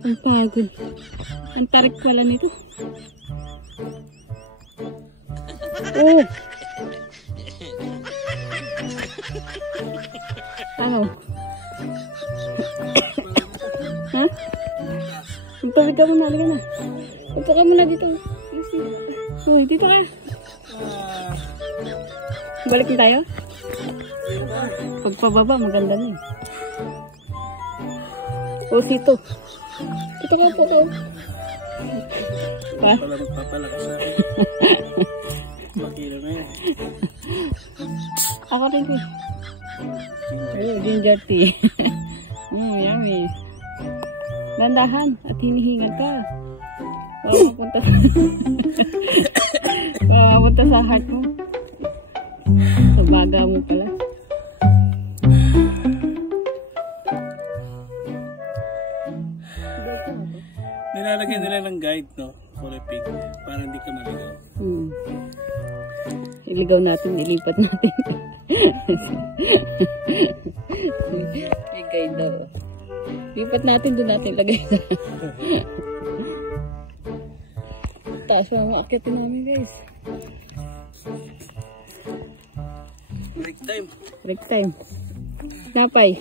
Ang pagod. Ang tarik pala nito. Oh! Ano? Ha? Magpapit ka muna, halika na. Punta ka muna dito. Uy, dito kayo. Balik na tayo? Pagpababa, maganda na eh. O, sito. Dito kayo, dito kayo. Ha? Pala magpapalakas na. Makilo na yan. Ako rin ko. Ayun, ginger tea. Yummy. Dandahan at hinihingan ka. Mapunta sa heart mo. Sa baga mo pala. Nilalagyan nila ng guide, no? Kulay pink. Para hindi ka maligaw. Iligaw natin, ilipat natin. May guide daw. Lipat natin, doon natin lagay. Taas ang maakyatin namin, guys. Break time. Break time. Napay.